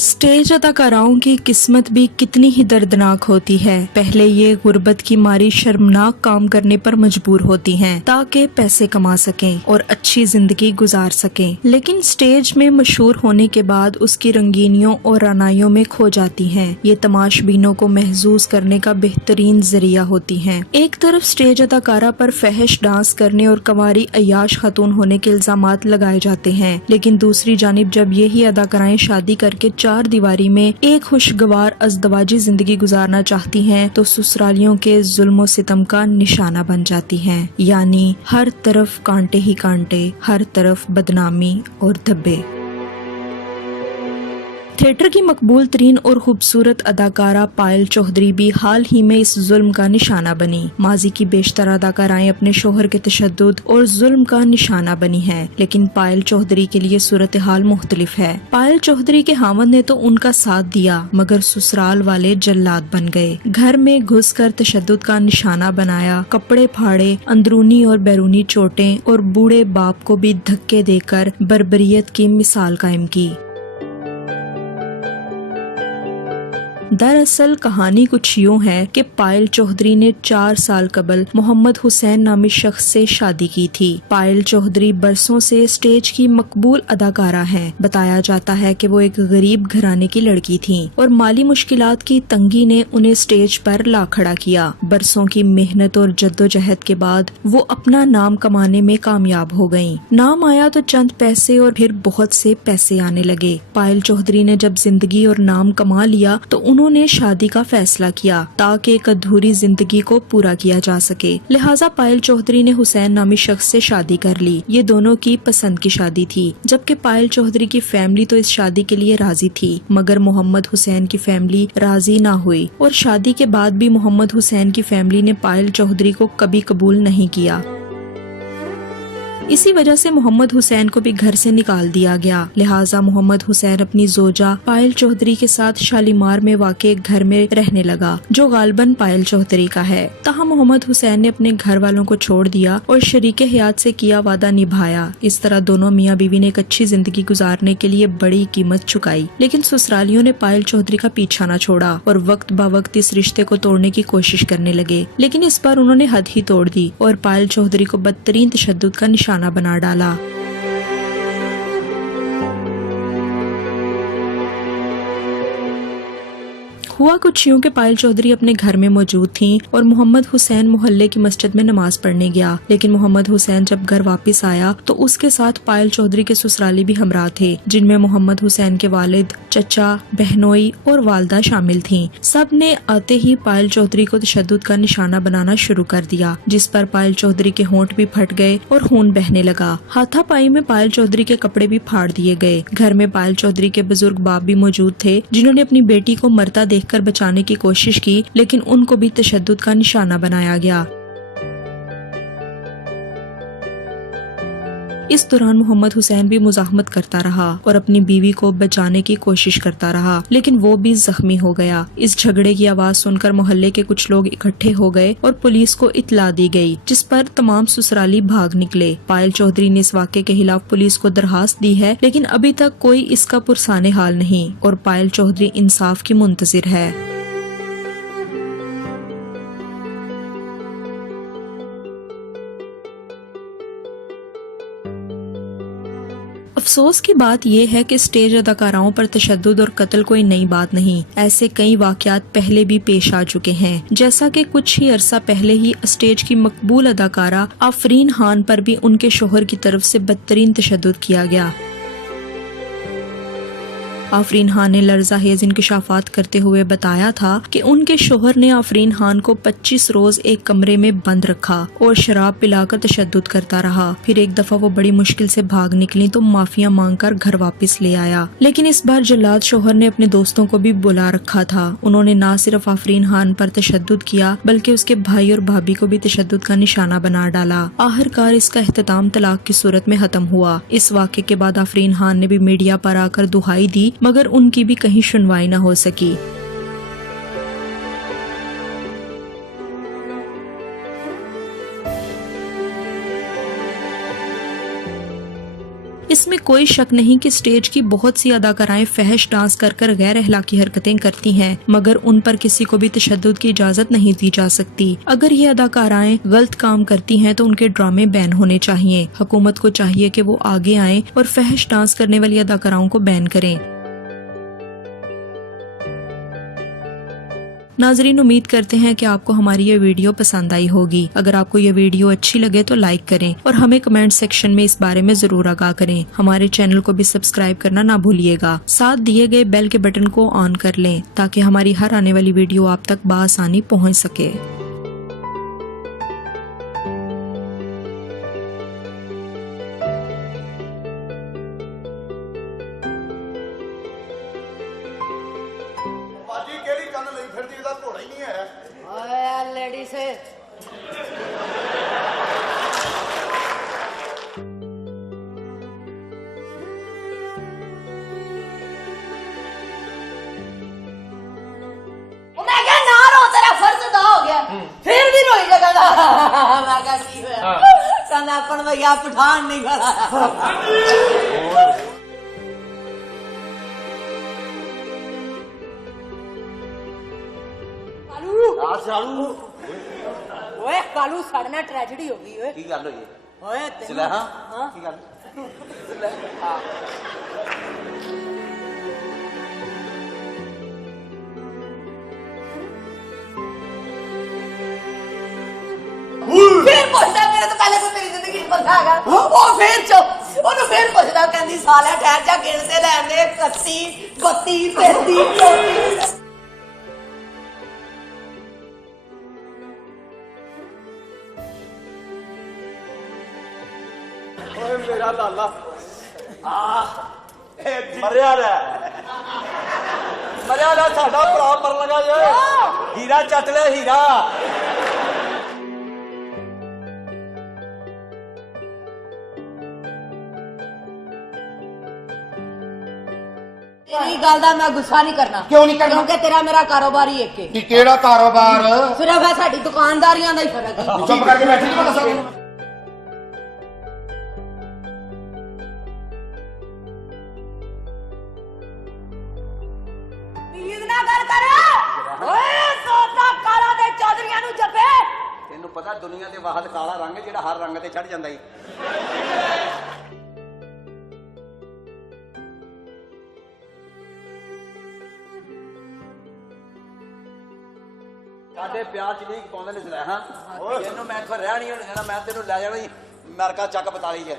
Stage अदाकाराओं की किस्मत भी कितनी ही दर्दनाक होती है। पहले ये गुर्बत की मारी शर्मनाक काम करने पर मजबूर होती हैं ताकि पैसे कमा सकें और अच्छी जिंदगी गुजार सकें, लेकिन स्टेज में मशहूर होने के बाद उसकी रंगीनियों और रनाइयों में खो जाती हैं। ये तमाशबीनों को महसूस करने का बेहतरीन जरिया होती हैं। एक तरफ स्टेज अदाकारा पर फहश डांस करने और कंवारी अय्याश खातून होने के इल्जामात लगाए जाते हैं, लेकिन दूसरी जानिब जब यही अदाकाराएं शादी करके चार दीवारी में एक खुशगवार अज़दवाजी जिंदगी गुजारना चाहती हैं तो ससुरालियों के जुल्म सितम का निशाना बन जाती हैं। यानी हर तरफ कांटे ही कांटे, हर तरफ बदनामी और धब्बे। थिएटर की मकबूल तरीन और खूबसूरत अदाकारा पायल चौधरी भी हाल ही में इस जुल्म का निशाना बनी। माजी की बेशतर अदाकाराएं अपने शोहर के तशद्दुद और जुल्म का निशाना बनी हैं, लेकिन पायल चौधरी के लिए सूरत हाल मुख्तलिफ है। पायल चौधरी के हामद ने तो उनका साथ दिया, मगर ससुराल वाले जल्लाद बन गए। घर में घुसकर तशद्दुद का निशाना बनाया, कपड़े फाड़े, अंदरूनी और बैरूनी चोटें और बूढ़े बाप को भी धक्के देकर बर्बरियत की मिसाल कायम की। दरअसल कहानी कुछ यूँ है कि पायल चौधरी ने 4 साल कबल मोहम्मद हुसैन नामी शख्स से शादी की थी। पायल चौधरी बरसों से स्टेज की मकबूल अदाकारा हैं। बताया जाता है कि वो एक गरीब घराने की लड़की थीं और माली मुश्किलात की तंगी ने उन्हें स्टेज पर ला खड़ा किया। बरसों की मेहनत और जद्दोजहद के बाद वो अपना नाम कमाने में कामयाब हो गयीं। नाम आया तो चंद पैसे और फिर बहुत से पैसे आने लगे। पायल चौधरी ने जब जिंदगी और नाम कमा लिया तो उन्होंने शादी का फैसला किया ताकि एक अधूरी जिंदगी को पूरा किया जा सके। लिहाजा पायल चौधरी ने हुसैन नामी शख्स से शादी कर ली। ये दोनों की पसंद की शादी थी, जबकि पायल चौधरी की फैमिली तो इस शादी के लिए राजी थी, मगर मोहम्मद हुसैन की फैमिली राजी ना हुई और शादी के बाद भी मोहम्मद हुसैन की फैमिली ने पायल चौधरी को कभी कबूल नहीं किया। इसी वजह से मोहम्मद हुसैन को भी घर से निकाल दिया गया। लिहाजा मोहम्मद हुसैन अपनी जोजा पायल चौधरी के साथ शालीमार में वाक़े एक घर में रहने लगा, जो गालबन पायल चौधरी का है। तहाँ मोहम्मद हुसैन ने अपने घर वालों को छोड़ दिया और शरीके हयात से किया वादा निभाया। इस तरह दोनों मियाँ बीवी ने एक अच्छी जिंदगी गुजारने के लिए बड़ी कीमत चुकाई, लेकिन ससुरालियों ने पायल चौधरी का पीछा न छोड़ा और वक्त ब वक्त इस रिश्ते को तोड़ने की कोशिश करने लगे। लेकिन इस बार उन्होंने हद ही तोड़ दी और पायल चौधरी को बदतरीन तशद्दुद का निशाना बना डाला। हुआ कुछ यूं कि पायल चौधरी अपने घर में मौजूद थीं और मोहम्मद हुसैन मोहल्ले की मस्जिद में नमाज पढ़ने गया। लेकिन मोहम्मद हुसैन जब घर वापस आया तो उसके साथ पायल चौधरी के ससुराली भी हमरा थे, जिनमें मोहम्मद हुसैन के वालिद, चचा, बहनोई और वालदा शामिल थीं। सब ने आते ही पायल चौधरी को तशद्दुद का निशाना बनाना शुरू कर दिया, जिस पर पायल चौधरी के होंठ भी फट गए और खून बहने लगा। हाथापाई में पायल चौधरी के कपड़े भी फाड़ दिए गए। घर में पायल चौधरी के बुजुर्ग बाप भी मौजूद थे, जिन्होंने अपनी बेटी को मरता देख कर बचाने की कोशिश की, लेकिन उनको भी तशद्दुद का निशाना बनाया गया। इस दौरान मोहम्मद हुसैन भी मुजाहमत करता रहा और अपनी बीवी को बचाने की कोशिश करता रहा, लेकिन वो भी जख्मी हो गया। इस झगड़े की आवाज सुनकर मोहल्ले के कुछ लोग इकट्ठे हो गए और पुलिस को इत्तला दी गई, जिस पर तमाम ससुराली भाग निकले। पायल चौधरी ने इस वाक़े के खिलाफ पुलिस को दरखास्त दी है, लेकिन अभी तक कोई इसका पुरसाने हाल नहीं और पायल चौधरी इंसाफ की मुंतजिर है। अफसोस की बात यह है कि स्टेज अदाकाराओं पर तशद्दुद और कत्ल कोई नई बात नहीं। ऐसे कई वाक़यात पहले भी पेश आ चुके हैं। जैसा कि कुछ ही अरसा पहले ही स्टेज की मकबूल अदाकारा आफरीन खान पर भी उनके शोहर की तरफ से बदतरीन तशद्दुद किया गया। आफरीन खान ने लर्ज़ाहेज़ इंकशाफात करते हुए बताया था कि उनके शोहर ने आफरीन खान को 25 रोज एक कमरे में बंद रखा और शराब पिलाकर तशद्दुद करता रहा। फिर एक दफा वो बड़ी मुश्किल से भाग निकली तो माफिया मांगकर घर वापस ले आया। लेकिन इस बार जल्लाद शोहर ने अपने दोस्तों को भी बुला रखा था। उन्होंने न सिर्फ आफरीन खान पर तशद्दुद किया, बल्कि उसके भाई और भाभी को भी तशद्दुद का निशाना बना डाला। आखिरकार इसका इख्तिताम तलाक की सूरत में खत्म हुआ। इस वाक़े के बाद आफरीन खान ने भी मीडिया पर आकर दुहाई दी, मगर उनकी भी कहीं सुनवाई न हो सकी। इसमें कोई शक नहीं कि स्टेज की बहुत सी अदाकाराएं फहश डांस कर कर गैर अखलाकी हरकतें करती हैं, मगर उन पर किसी को भी तशद्दुद की इजाजत नहीं दी जा सकती। अगर ये अदाकाराएं गलत काम करती हैं तो उनके ड्रामे बैन होने चाहिए। हुकूमत को चाहिए कि वो आगे आए और फहश डांस करने वाली अदाकाराओं को बैन करें। नाजरीन, उम्मीद करते हैं कि आपको हमारी ये वीडियो पसंद आई होगी। अगर आपको ये वीडियो अच्छी लगे तो लाइक करें और हमें कमेंट सेक्शन में इस बारे में जरूर आगाह करें। हमारे चैनल को भी सब्सक्राइब करना ना भूलिएगा। साथ दिए गए बेल के बटन को ऑन कर लें ताकि हमारी हर आने वाली वीडियो आप तक बआसानी पहुंच सके। ਬਾਜੀ ਕਿਹੜੀ ਕੰਨ ਲਈ ਫਿਰਦੀ ਇਹਦਾ ਘੋੜਾ ਹੀ ਨਹੀਂ ਹੈ ਓਏ ਲੇਡੀਜ਼ ਉਹ ਮੈਂ ਕਿਹਾ ਨਾ ਰੋ, ਤੇਰਾ ਫਰਜ਼ ਅਦਾ ਹੋ ਗਿਆ। ਫਿਰ ਵੀ ਰੋਈ ਜਗਾ ਦਾ। ਮੈਂ ਕਿਹਾ ਕੀ ਹੋਇਆ? ਕਹਿੰਦਾ ਆਪਣ ਭਈਆ ਪਠਾਨ ਨਹੀਂ ਖੜਾ। ਆ ਸਾਲੂ ਓਏ ਕਾਲੂ ਸਾਡੇ ਨਾਲ ਟ੍ਰੈਜੇਡੀ ਹੋ ਗਈ ਓਏ। ਕੀ ਗੱਲ ਹੋਈ ਓਏ ਸਿਲਾ ਹਾਂ ਹਾਂ ਕੀ ਗੱਲ ਫਿਰ ਪੁੱਛਦਾ ਮੇਰੇ ਤੋਂ ਪਹਿਲੇ ਕੋਈ ਮੇਰੀ ਜ਼ਿੰਦਗੀ 'ਚ ਬੰਦਾ ਹੈਗਾ। ਉਹ ਫਿਰ ਚੁੱਪ, ਉਹਨੂੰ ਫਿਰ ਪੁੱਛਦਾ, ਕਹਿੰਦੀ ਸਾਲਿਆ ਠਹਿਰ ਜਾ, ਗਿਣ ਤੇ ਲੈਣ ਦੇ 31 32 33 34। ਓਏ ਮੇਰਾ ਲਾਲਾ ਮਰਿਆ ਲੈ ਸਾਡਾ ਭਰਾ ਮਰਨ ਲੱਗਾ ਜੇ ਹੀਰਾ ਚੱਟ ਲਿਆ ਹੀਰਾ ਤੇਰੀ ਗੱਲ ਦਾ ਮੈਂ ਗੁੱਸਾ ਨਹੀਂ ਕਰਨਾ। ਕਿਉਂ ਨਹੀਂ ਕਰਨਾ? ਕਿਉਂਕਿ ਤੇਰਾ ਮੇਰਾ ਕਾਰੋਬਾਰ ਹੀ ਇੱਕ ਹੈ। ਕਿ ਕਿਹੜਾ ਕਾਰੋਬਾਰ? ਸਿਰਫ ਹੈ ਸਾਡੀ ਦੁਕਾਨਦਾਰੀਆਂ ਦਾ ਹੀ ਫਰਕ ਹੈ। ਚੁੱਪ ਕਰਕੇ ਬੈਠੀ ਨਹੀਂ ਦੱਸਾਂ ਪਲੀਜ਼ ਨਾ ਗੱਲ ਕਰ। ਓਏ ਸੋਤਾ ਕਾਲਾ ਦੇ ਚੌਧਰੀਆਂ ਨੂੰ ਜੱਫੇ। ਤੈਨੂੰ ਪਤਾ ਦੁਨੀਆ ਦੇ ਵਾਹਦ ਕਾਲਾ ਰੰਗ ਜਿਹੜਾ ਹਰ ਰੰਗ ਤੇ ਚੜ ਜਾਂਦਾ ਈ ਸਾਡੇ ਪਿਆਰ ਚ ਲੀਕ ਪਾਉਂਦੇ ਨੇ ਸਲੇਹਾਂ ਇਹਨੂੰ ਮੈਂ ਇੱਥੋਂ ਰਹਿ ਨਹੀਂ ਹੋਣਾ, ਮੈਂ ਤੈਨੂੰ ਲੈ ਜਾਣਾ ਅਮਰੀਕਾ ਚੱਕ 42 ਚ